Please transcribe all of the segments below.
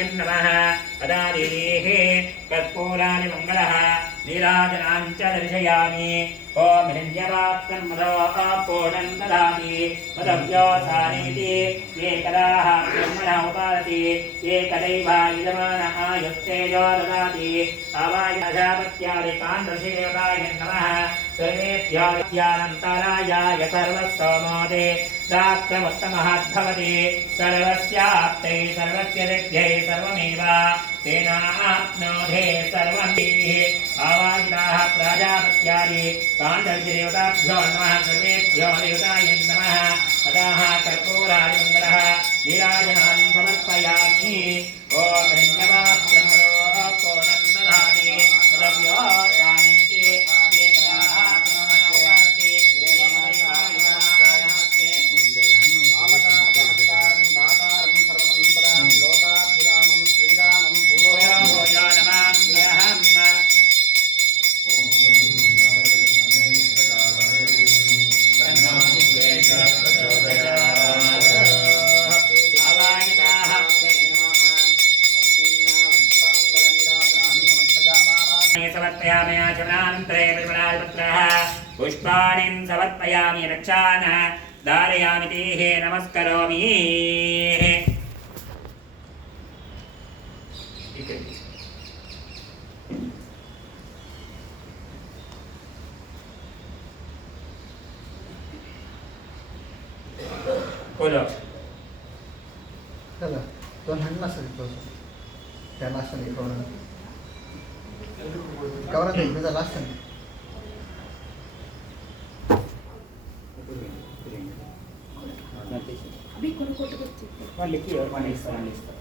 नमः अदादिः कर्पूराणि मङ्गलः। नीराजनाञ्च दर्शयामि। ॐ हिरण्यवाक्यं मदो पूर्णं ददाति मदव्योसानीति एकदाः ब्रह्मणः उपादति एकदैवा यजमानः युक्तेजो ददाति। अवायजापत्यादिकान् ऋषिदेवताय नमः। सर्वेभ्यो विद्यानन्तरायाय सर्वस्तोमोदे दात्रमुत्तमः सर्वस्याप्तै, सर्वस्य दिग्ध्यै सर्वमेव। तेनाप्नोधे प्राजापत्यादि। नमः, सर्वेभ्यो देवताय नमः। अतः समर्पयामि। ॐ आचमनान्तरे परिमलादिपुत्रः पुष्पाणिं समर्पयामि रक्षान्। धारयामि देहे नमस्करोमि। बोलो। चला दोन हंड नसेल तो त्या लास्टने कवर कवर त्याचा लास्ट అవి కొన్ని కొట్టుకొచ్చి వాళ్ళకి వాళ్ళు ఇస్తారు వాళ్ళు ఇస్తారు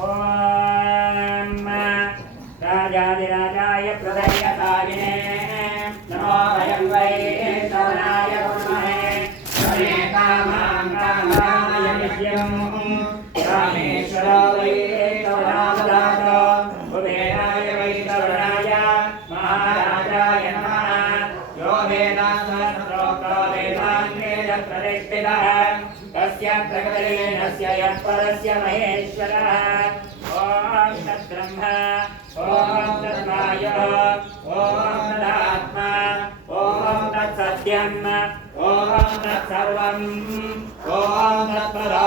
ఓం రాజాదిరాజాయ प्रतिष्ठितः तस्य प्रकटनेनस्य यः परस्य महेश्वरः ॐ तद्ब्रह्म ॐ तद्वायुः ॐ तदात्मा ॐ तत्सत्यम् ॐ तत्सर्वम् ॐ तत्परो